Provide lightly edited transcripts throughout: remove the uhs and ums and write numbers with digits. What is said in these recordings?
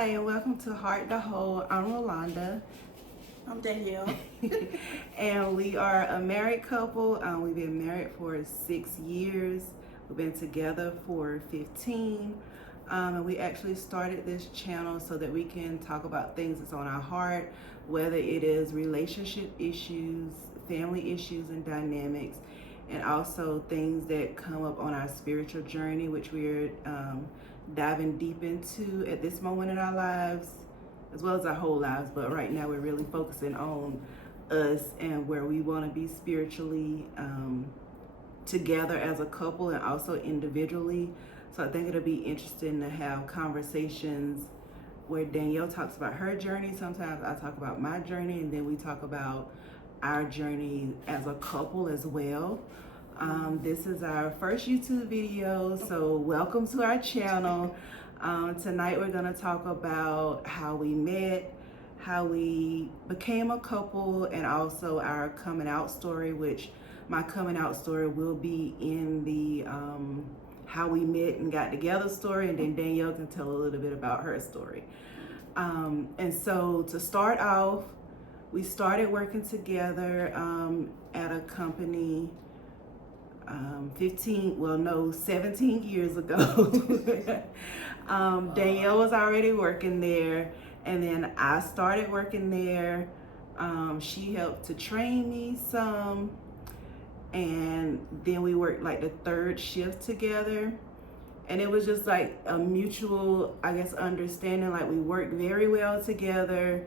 Hi, and welcome to Heart to Hold. I'm Rolanda, I'm Danielle. and we are a married couple. We've been married for 6 years. We've been together for 15. And we actually started this channel so that we can talk about things that's on our heart, whether it is relationship issues, family issues and dynamics, and also things that come up on our spiritual journey, which we're diving deep into at this moment in our lives, as well as our whole lives. But right now we're really focusing on us and where we want to be spiritually together as a couple and also individually. So I think it'll be interesting to have conversations where Danielle talks about her journey. Sometimes I talk about my journey, and then we talk about our journey as a couple as well. This is our first YouTube video, so welcome to our channel. Tonight we're going to talk about how we met, how we became a couple, and also our coming out story, which my coming out story will be in the how we met and got together story, and then Danielle can tell a little bit about her story. And so to start off, we started working together at a company 17 years ago. Danielle was already working there, and then I started working there. She helped to train me some, and then we worked like the third shift together, and it was just like a mutual, I guess, understanding. Like, we worked very well together,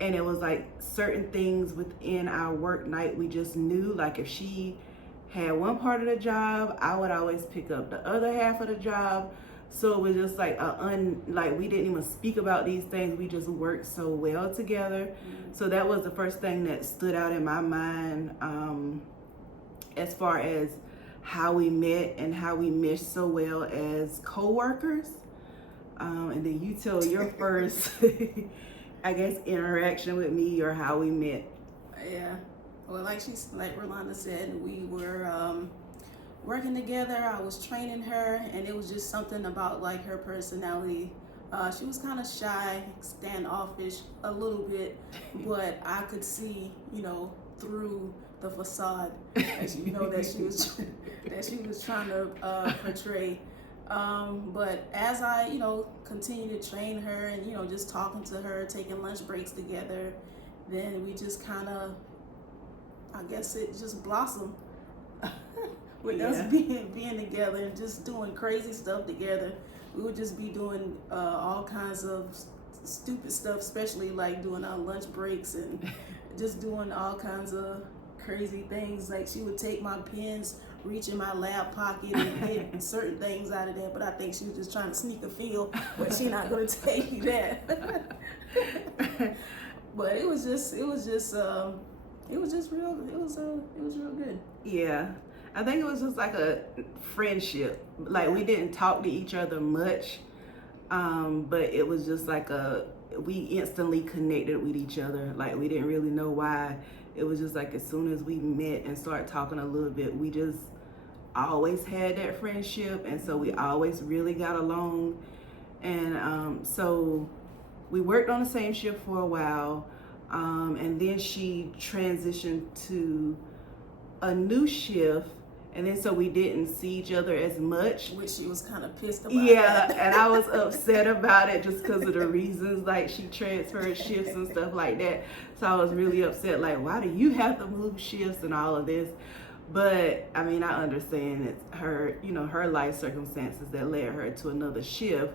and it was like certain things within our work night we just knew, like if she had one part of the job, I would always pick up the other half of the job. So it was just like like we didn't even speak about these things. We just worked so well together. So that was the first thing that stood out in my mind as far as how we met and how we meshed so well as co-workers. And then you tell your first, I guess, interaction with me or how we met. Yeah. Well, like Rolanda said, we were working together. I was training her, and it was just something about like her personality. She was kind of shy, standoffish a little bit, but I could see, through the facade, that she was trying to portray. But as I, continued to train her and, just talking to her, taking lunch breaks together, then we just kind of, I guess it just blossomed with us being together and just doing crazy stuff together. We would just be doing all kinds of stupid stuff, especially like doing our lunch breaks and just doing all kinds of crazy things. Like, she would take my pens, reach in my lap pocket and get certain things out of there, but I think she was just trying to sneak a feel, but she's not going to tell you that. But it was real good. Yeah, I think it was just like a friendship. Like, we didn't talk to each other much, but it was just like we instantly connected with each other. Like, we didn't really know why. It was just like as soon as we met and started talking a little bit, we just always had that friendship, and so we always really got along. And so we worked on the same shift for a while. And then she transitioned to a new shift, and then so we didn't see each other as much. Which she was kind of pissed about. Yeah, and I was upset about it just because of the reasons, like she transferred shifts and stuff like that. So I was really upset, like, why do you have to move shifts and all of this? But I mean, I understand it's her, her life circumstances that led her to another shift.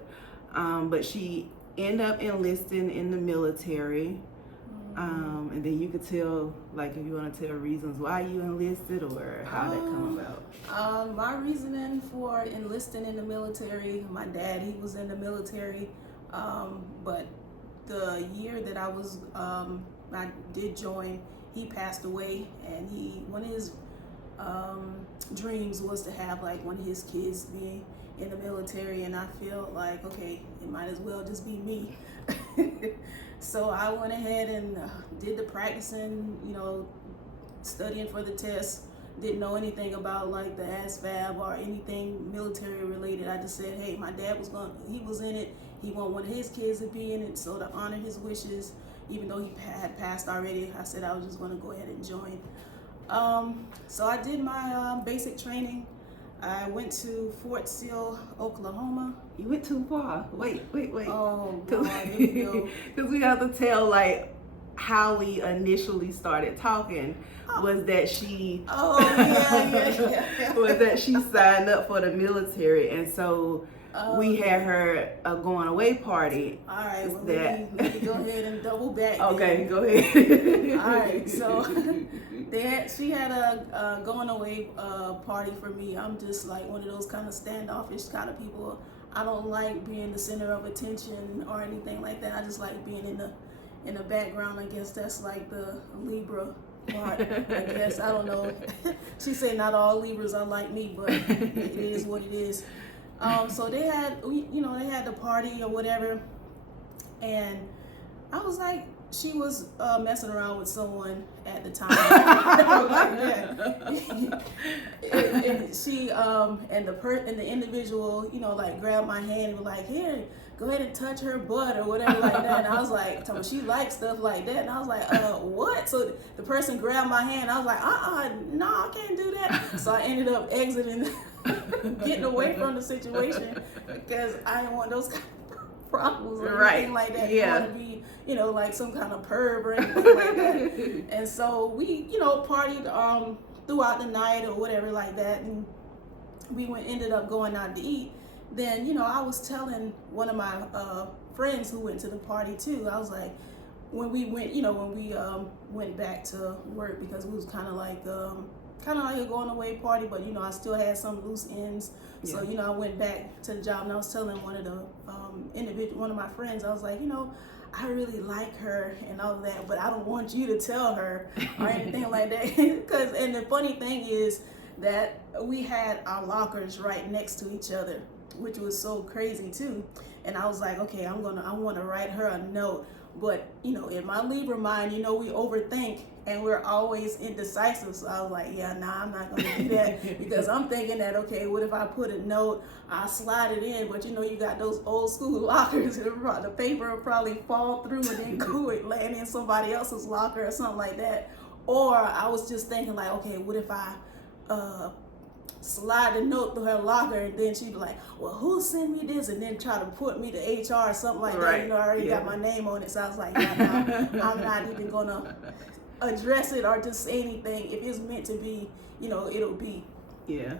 But she ended up enlisting in the military. And then you could tell, like, if you want to tell reasons why you enlisted or how that come about. My reasoning for enlisting in the military, my dad, he was in the military, but the year that I did join, he passed away, and one of his dreams was to have like one of his kids be in the military, and I feel like, okay, it might as well just be me. So I went ahead and did the practicing, studying for the test, didn't know anything about like the ASVAB or anything military related. I just said, hey, my dad he was in it. He wanted one of his kids to be in it, so to honor his wishes, even though he had passed already, I said I was just going to go ahead and join. So I did my basic training. I went to Fort Sill, Oklahoma. You went too far. Wait. Oh, God, here we go. Because we have to tell like how we initially started talking. Was that she? Oh yeah. Was that she signed up for the military, and so we had her a going away party. All right, well, let me go ahead and double back. Okay, then. go ahead. All right, so she had a going away party for me. I'm just like one of those kind of standoffish kind of people. I don't like being the center of attention or anything like that. I just like being in the background. I guess that's like the Libra part. I guess I don't know. She said not all Libras are like me, but it is what it is. So they had the party or whatever, and I was like, she was messing around with someone at the time. and she and the individual, like grabbed my hand and was like, here, go ahead and touch her butt or whatever like that. And I was like, she likes stuff like that. And I was like, what? So the person grabbed my hand. I was like, no, I can't do that. So I ended up exiting, getting away from the situation because I didn't want those kind of problems or anything like that. Yeah. You want to be, like some kind of perv or anything like that. And so we, partied throughout the night or whatever like that. And we ended up going out to eat. Then, I was telling one of my friends who went to the party too, I was like, when we went back to work, because we was kind of like a going away party, but I still had some loose ends. So I went back to the job, and I was telling one of the one of my friends, I was like, I really like her and all of that, but I don't want you to tell her or anything like that. And the funny thing is that we had our lockers right next to each other, which was so crazy too. And I was like, okay, I want to write her a note. But, in my Libra mind, we overthink and we're always indecisive. So I was like, I'm not going to do that because I'm thinking that, okay, what if I put a note, I slide it in, but you got those old school lockers, the paper will probably fall through and then go and land in somebody else's locker or something like that. Or I was just thinking like, okay, what if I slide the note through her locker, and then she'd be like, well, who sent me this? And then try to put me to HR or something like that. I already got my name on it. So I was like, I'm not even going to address it or just say anything. If it's meant to be, it'll be. Yeah.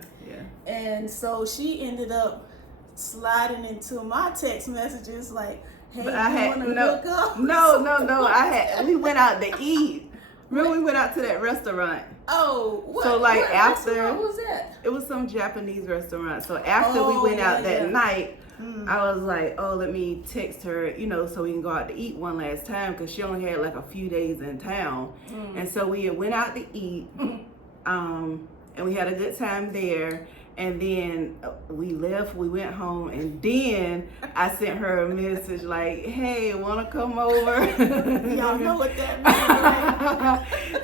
And so she ended up sliding into my text messages like, hey, but you want to hook up? No. We went out to eat. Remember, we went out to that restaurant. Oh, what? So like after, what was that? It was some Japanese restaurant. So after we went out that night, I was like, oh, let me text her, so we can go out to eat one last time, because she only had like a few days in town. And so we went out to eat, and we had a good time there. And then we left, we went home, and then I sent her a message like, hey, wanna come over? Y'all know what that means,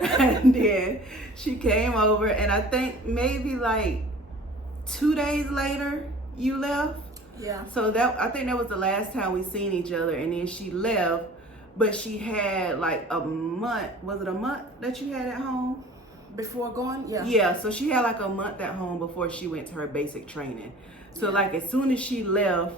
right? And then she came over, and I think maybe like 2 days later, you left. Yeah. So I think that was the last time we seen each other, and then she left, but she had like a month. Was it a month that you had at home? Before going? Yeah, so she had like a month at home before she went to her basic training. So like as soon as she left,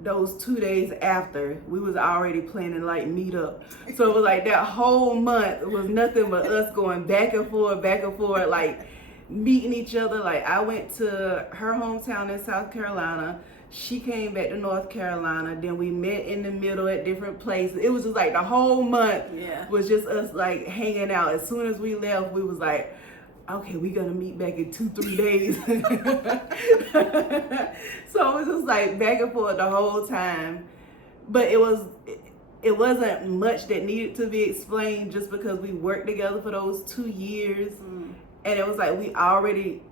those 2 days after, we was already planning like meet up. So it was like that whole month was nothing but us going back and forth, like meeting each other. Like I went to her hometown in South Carolina. She came back to North Carolina. Then we met in the middle at different places. It was just like the whole month was just us like hanging out. As soon as we left, we was like, okay, we're gonna meet back in 2-3 days. So it was just like back and forth the whole time. But it wasn't much that needed to be explained, just because we worked together for those 2 years. And it was like we already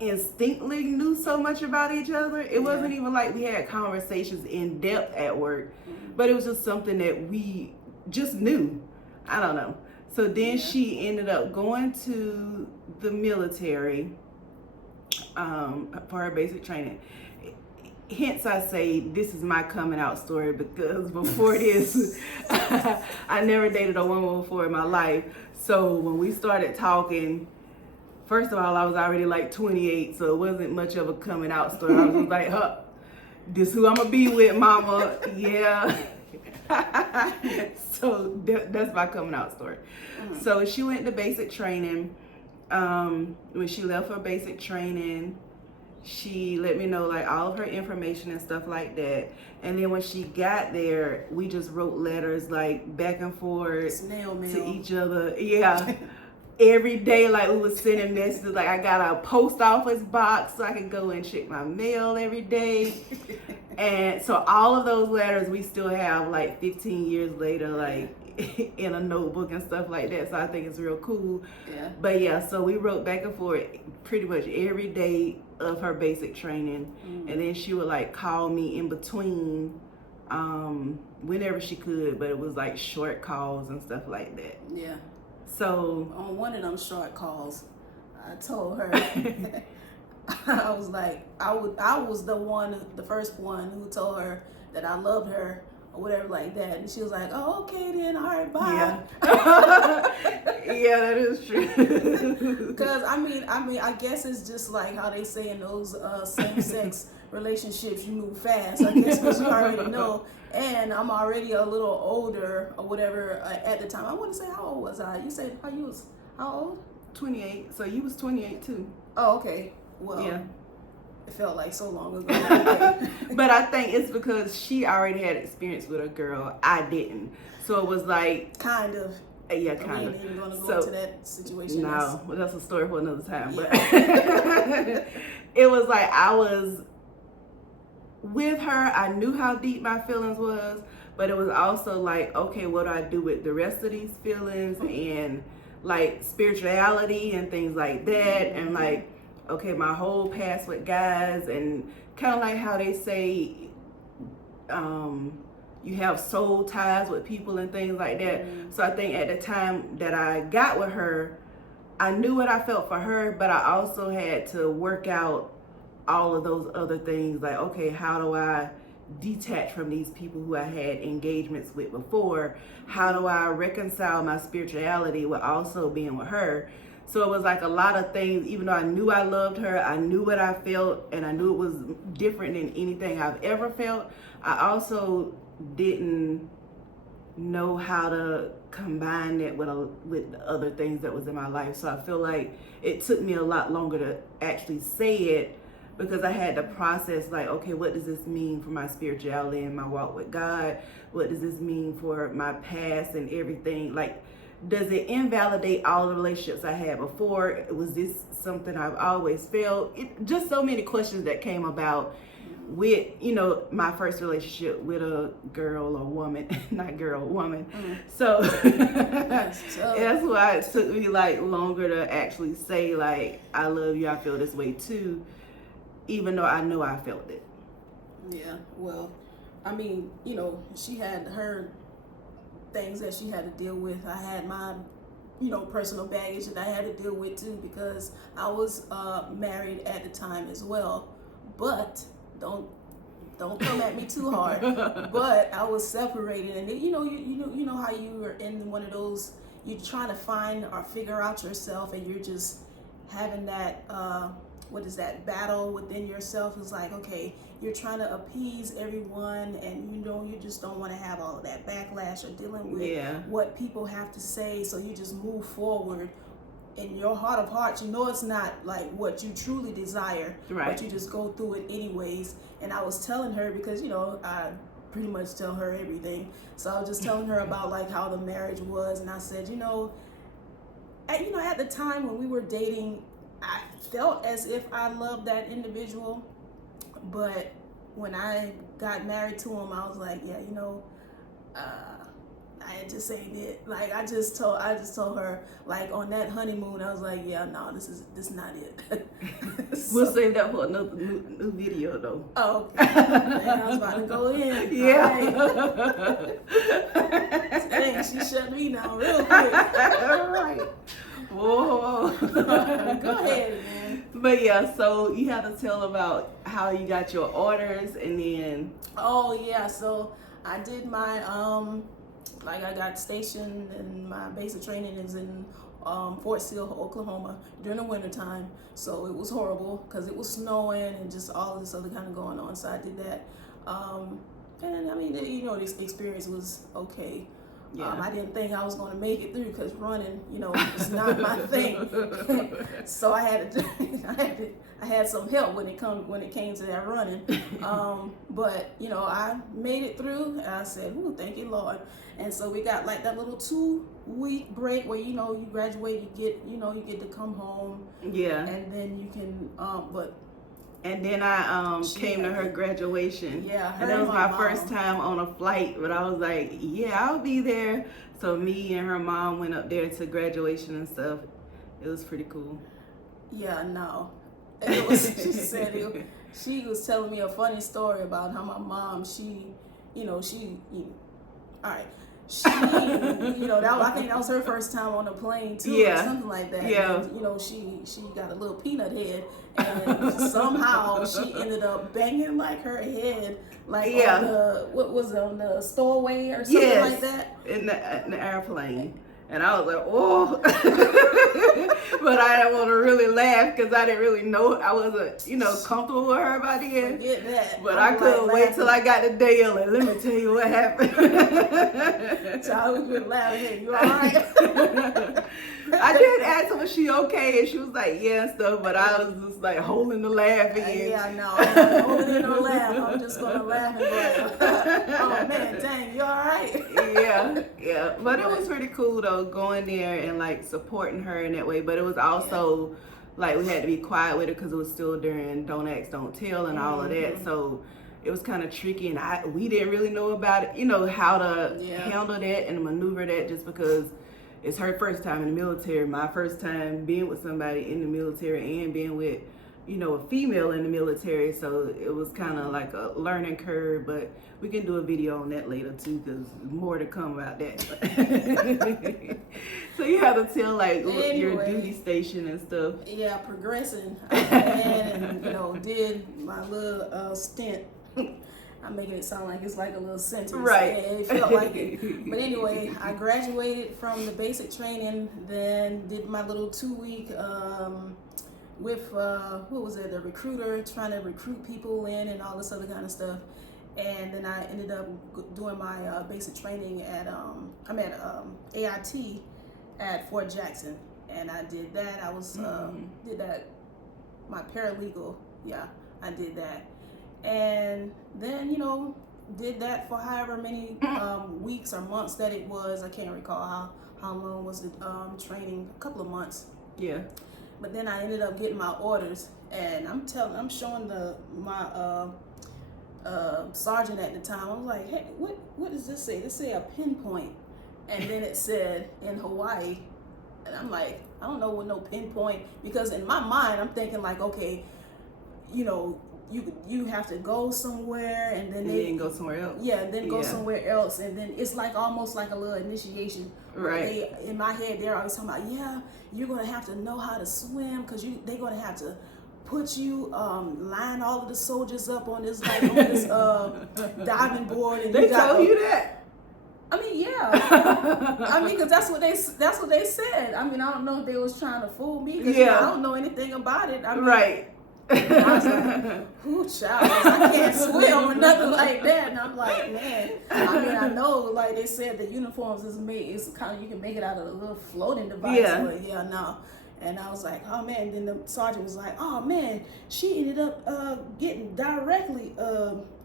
instinctively knew so much about each other. It wasn't even like we had conversations in depth at work, but it was just something that we just knew. I don't know. So then Yeah. she ended up going to the military for her basic training. Hence, I say this is my coming out story, because before this, I never dated a woman before in my life. So when we started talking, first of all, I was already like 28, so it wasn't much of a coming out story. I was just like, huh, this who I'm gonna be with, mama. Yeah. So that's my coming out story. Mm. So she went to basic training. When she left for basic training, she let me know like all of her information and stuff like that. And then when she got there, we just wrote letters like back and forth Snail mail. to each other. Yeah. Every day, like we was sending messages. Like I got a post office box so I could go and check my mail every day. And so all of those letters we still have like 15 years later, like in a notebook and stuff like that. So I think it's real cool. Yeah. But yeah, so we wrote back and forth pretty much every day of her basic training. And then she would like call me in between whenever she could, but it was like short calls and stuff like that. Yeah. So on one of them short calls, I told her, I was like, I was the first one who told her that I loved her or whatever like that, and she was like, oh, okay then, all right, bye. yeah. Yeah, that is true. Because I mean, I guess it's just like how they say in those same-sex relationships, you move fast. I guess because you already know. And I'm already a little older or whatever at the time. I want to say, how old was I? You said how old? 28. So you was 28 too. Oh, okay. Well, yeah. It felt like so long ago. But I think it's because she already had experience with a girl. I didn't. So it was like kind of. Yeah, We kind ain't of. even gonna go into that situation. No, well, that's a story for another time. Yeah. But it was like I was with her. I knew how deep my feelings was, but it was also like, okay, what do I do with the rest of these feelings and like spirituality and things like that, and like, okay, my whole past with guys, and kind of like how they say, you have soul ties with people and things like that. So I think at the time that I got with her, I knew what I felt for her, but I also had to work out all of those other things. Like, okay, how do I detach from these people who I had engagements with before? How do I reconcile my spirituality with also being with her? So it was like a lot of things. Even though I knew I loved her, I knew what I felt, and I knew it was different than anything I've ever felt, I also didn't know how to combine it with the other things that was in my life. So I feel like it took me a lot longer to actually say it, because I had to process like, okay, what does this mean for my spirituality and my walk with God? What does this mean for my past and everything? Like, does it invalidate all the relationships I had before? Was this something I've always felt? Just so many questions that came about with, my first relationship with a girl or woman, not girl, woman. So that's why it took me like longer to actually say like, I love you, I feel this way too, even though I know I felt it. Yeah, well, I mean, she had her things that she had to deal with. I had my, personal baggage that I had to deal with too, because I was married at the time as well. But don't come at me too hard. But I was separated, and you know how you were in one of those, you're trying to find or figure out yourself, and you're just having that battle within yourself. It's like, okay, you're trying to appease everyone, and you just don't want to have all of that backlash or dealing with what people have to say, so you just move forward. In your heart of hearts, it's not like what you truly desire, right, but you just go through it anyways. And I was telling her, because I pretty much tell her everything, so I was just telling her about like how the marriage was, and I said, at the time when we were dating, I felt as if I loved that individual, but when I got married to him, I was like, I just ain't it. Like I just told her, like on that honeymoon, I was like, yeah, no, this is not it. We'll save that for another new video though. Oh, okay. Man, I was about to go in. Yeah. Dang, she shut me down real quick. Right. Whoa. Go ahead, man. But yeah, so you have to tell about how you got your orders, and then. Oh yeah, so I did my like I got stationed, and my basic training is in Fort Sill, Oklahoma during the wintertime. So it was horrible because it was snowing and just all of this other kind of going on. So I did that. And I mean, you know, this experience was okay. Yeah. I didn't think I was going to make it through because running, you know, is not my thing. So I had some help when it came to that running. But you know, I made it through, and I said, "Ooh, thank you, Lord." And so we got like that little 2-week break where, you know, you graduate, you get to come home. Yeah. And then you can And then I came to her graduation. Yeah, and that was my first time on a flight, but I was like, yeah, I'll be there. So me and her mom went up there to graduation and stuff. It was pretty cool. Yeah, no. It was, she was telling me a funny story about how my mom, all right. She, I think that was her first time on a plane too, or something like that. Yeah. And, she got a little peanut head, and somehow she ended up banging like her head, like on the stowaway or something like that. In the airplane. And I was like, oh, but I didn't want to really laugh because I didn't really know, I wasn't, comfortable with her by then. Forget that. But I couldn't wait till I got to Dale and let me tell you what happened. So I was just laughing. Hey, you all right? I did ask her, was she okay? And she was like, yeah, and stuff. But I was just like holding the laugh in. Yeah, no, I'm not holding in no laugh. I'm just going to laugh and go, oh man, dang, you all right? Yeah. But it was pretty cool though, going there and like supporting her in that way. But it was also like we had to be quiet with her because it was still during Don't Ask, Don't Tell and all of that. So it was kind of tricky, and we didn't really know about it, how to handle that and maneuver that, just because it's her first time in the military, my first time being with somebody in the military and being with, a female in the military. So it was kind of like a learning curve, but we can do a video on that later too, because more to come about that. So you have to tell your duty station and stuff. Yeah, progressing. And did my little stint. I'm making it sound like it's like a little sentence. Right. It felt like it. But anyway, I graduated from the basic training, then did my little 2-week with, the recruiter, trying to recruit people in and all this other kind of stuff. And then I ended up doing my basic training at AIT at Fort Jackson. And I did that. I was, did that, my paralegal. Yeah, I did that. And then, did that for however many weeks or months that it was. I can't recall how long was the training, a couple of months. Yeah. But then I ended up getting my orders, and I'm showing my sergeant at the time. I was like, hey, what does this say? This say a pinpoint. And then it said in Hawaii. And I'm like, I don't know what no pinpoint, because in my mind, I'm thinking like, okay, you have to go somewhere, and then go somewhere else. Yeah, and then go somewhere else, and then it's like almost like a little initiation. Right. In my head, they're always talking about, you're gonna have to know how to swim, because they're gonna have to put you line all of the soldiers up on this diving board, and they told you that. I mean, yeah. I mean, because that's what they said. I mean, I don't know if they was trying to fool me, because I don't know anything about it. I mean, right. I was like, ooh, child, I can't swim or nothing like that. And I'm like, man, I mean, I know, like they said, the uniforms is kind of, you can make it out of a little floating device. Yeah. But no. And I was like, oh man. And then the sergeant was like, oh man, she ended up getting directly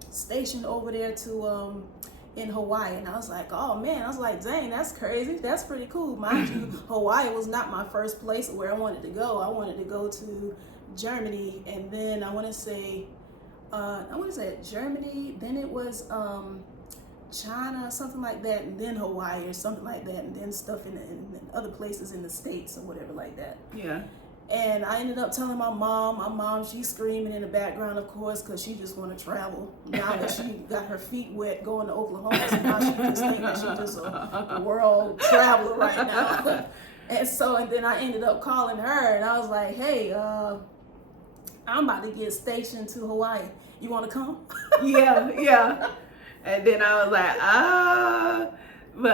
stationed over there to in Hawaii. And I was like, oh man, I was like, dang, that's crazy. That's pretty cool. Mind you, Hawaii was not my first place where I wanted to go. I wanted to go to Germany, and then I want to say Germany, then it was China, something like that, and then Hawaii or something like that, and then stuff in other places in the States or whatever like that. Yeah. And I ended up telling my mom. My mom, she's screaming in the background, of course, because she just want to travel. Now that she got her feet wet going to Oklahoma, so now she just think that she's just a world traveler right now. And then I ended up calling her, and I was like, hey, I'm about to get stationed to Hawaii. You want to come? Yeah. And then I was like, but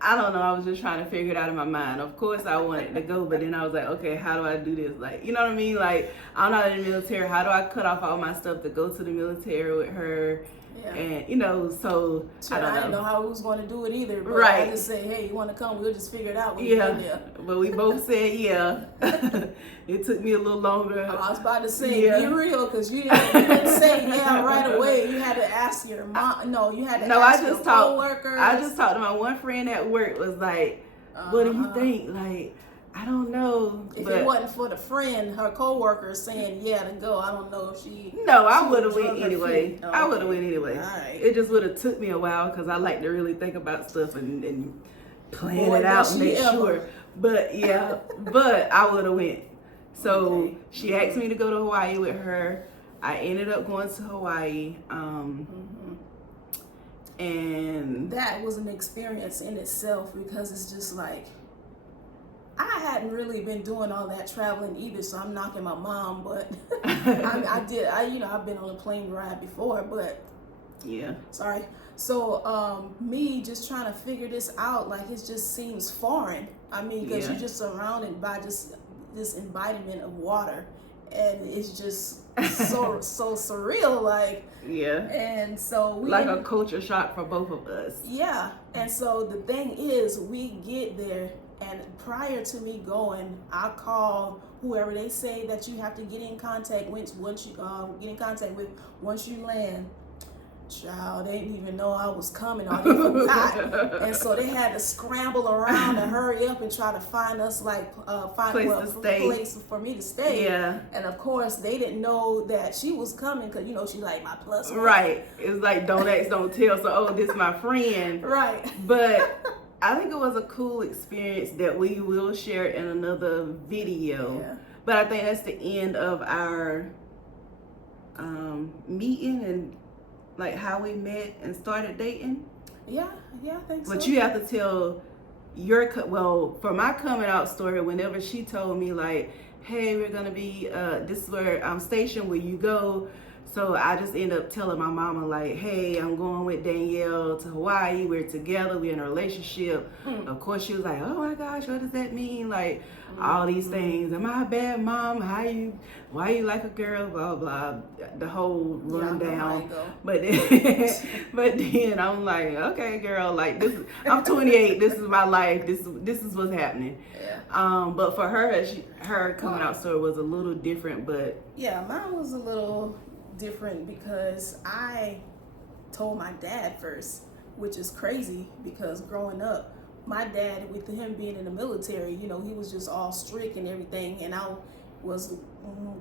I don't know. I was just trying to figure it out in my mind. Of course, I wanted to go, but then I was like, okay, how do I do this? Like, you know what I mean? Like, I'm not in the military. How do I cut off all my stuff to go to the military with her? Yeah. And, you know, so I didn't know how we was going to do it either. But right. I just said, hey, you want to come? We'll just figure it out when you get there. But we both said, yeah. It took me a little longer. I was about to say, be real, because you didn't say yeah right away. You had to ask your mom. No, you had to ask your coworkers. I just talked to my one friend at work. Was like, what do you think? Like, I don't know. If it wasn't for the friend, her coworker saying yeah to go, I don't know if she. No, I would have went anyway. Oh, I would have went anyway. Right. It just would have took me a while because I like to really think about stuff and plan it out and make sure. But yeah, but I would have went. So she asked me to go to Hawaii with her. I ended up going to Hawaii. And that was an experience in itself, because it's just like, I hadn't really been doing all that traveling either, so I'm knocking my mom, but I've been on a plane ride before, but yeah. Sorry. So me just trying to figure this out, like, it just seems foreign. I mean, because you're just surrounded by just this embodiment of water, and it's just so surreal, like. Yeah. And so we like a culture shock for both of us. Yeah. And so the thing is, we get there, and prior to me going, I call whoever they say that you have to get in contact with once you land. Child, they didn't even know I was coming, or they forgot. And so they had to scramble around and hurry up and try to find us, like, place for me to stay. Yeah. And of course, they didn't know that she was coming, because, you know, she's like my plus one. Right. It's like, don't ask, don't tell. So, this is my friend. Right. But I think it was a cool experience that we will share in another video. Yeah. But I think that's the end of our meeting and like how we met and started dating. Yeah, I think so. But you have to tell for my coming out story, whenever she told me like, hey, we're gonna be this is where I'm stationed, where you go. So I just end up telling my mama like, hey, I'm going with Danielle to Hawaii. We're together. We're in a relationship. Of course, she was like, oh my gosh, what does that mean? Like all these things. Am I a bad mom? Why you like a girl? Blah, blah, the whole rundown. But then I'm like, okay, girl, like I'm 28. This is my life. This is what's happening. Yeah. But for her, her coming out story was a little different. But yeah, mine was a little different because I told my dad first, which is crazy because growing up, my dad, with him being in the military, you know, he was just all strict and everything, and I was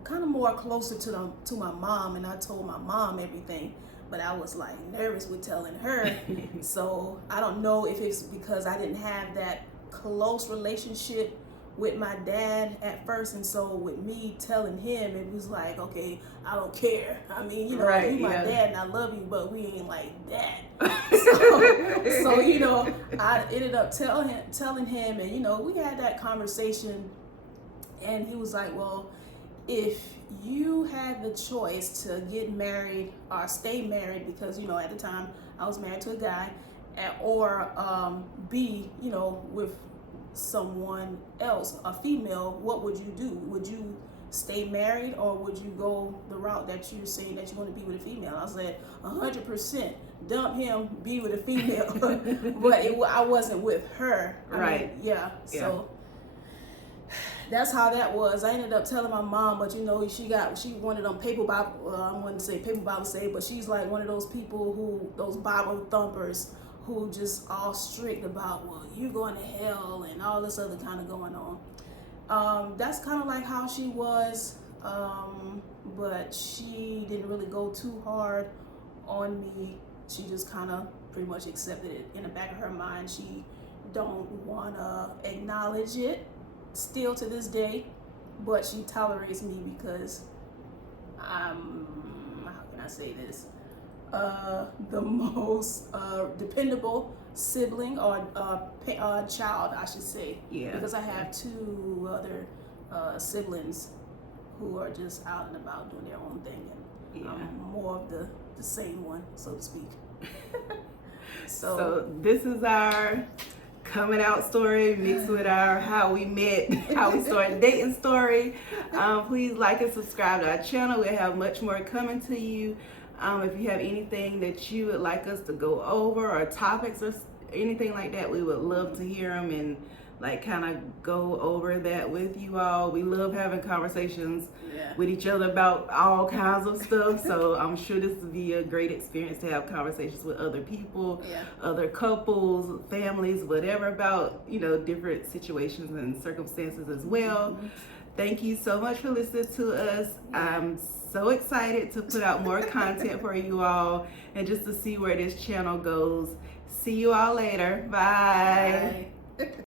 kind of more closer to my mom, and I told my mom everything, but I was like nervous with telling her. So I don't know if it's because I didn't have that close relationship with my dad at first, and so with me telling him, it was like, okay, I don't care. I mean, you know, you my dad and I love you, but we ain't like that. So you know, I ended up telling him, and you know, we had that conversation, and he was like, well, if you had the choice to get married or stay married, because you know, at the time I was married to a guy, or be, you know, with someone else, a female, what would you do? Would you stay married, or would you go the route that you're saying that you want to be with a female? I said 100% dump him, be with a female. But I wasn't with her. I mean, yeah. So that's how that was. I ended up telling my mom, but you know, she wanted them paper Bible, I wanted to say paper Bible say, but she's like one of those people those Bible thumpers who just all strict about, well, you're going to hell and all this other kind of going on. That's kind of like how she was, but she didn't really go too hard on me. She just kind of pretty much accepted it. In the back of her mind, she don't want to acknowledge it still to this day, but she tolerates me because I'm, how can I say this, the most dependable sibling or child, I should say. Yeah. Because I have two other siblings who are just out and about doing their own thing, and I'm more of the same one, so to speak. So this is our coming out story mixed with our how we met, how we started dating story. Please like and subscribe to our channel. We'll have much more coming to you. If you have anything that you would like us to go over, or topics or anything like that, we would love to hear them and like kind of go over that with you all. We love having conversations with each other about all kinds of stuff. So I'm sure this will be a great experience to have conversations with other people, other couples, families, whatever, about, you know, different situations and circumstances as well. Thank you so much for listening to us. I'm so excited to put out more content for you all and just to see where this channel goes. See you all later. Bye. Bye.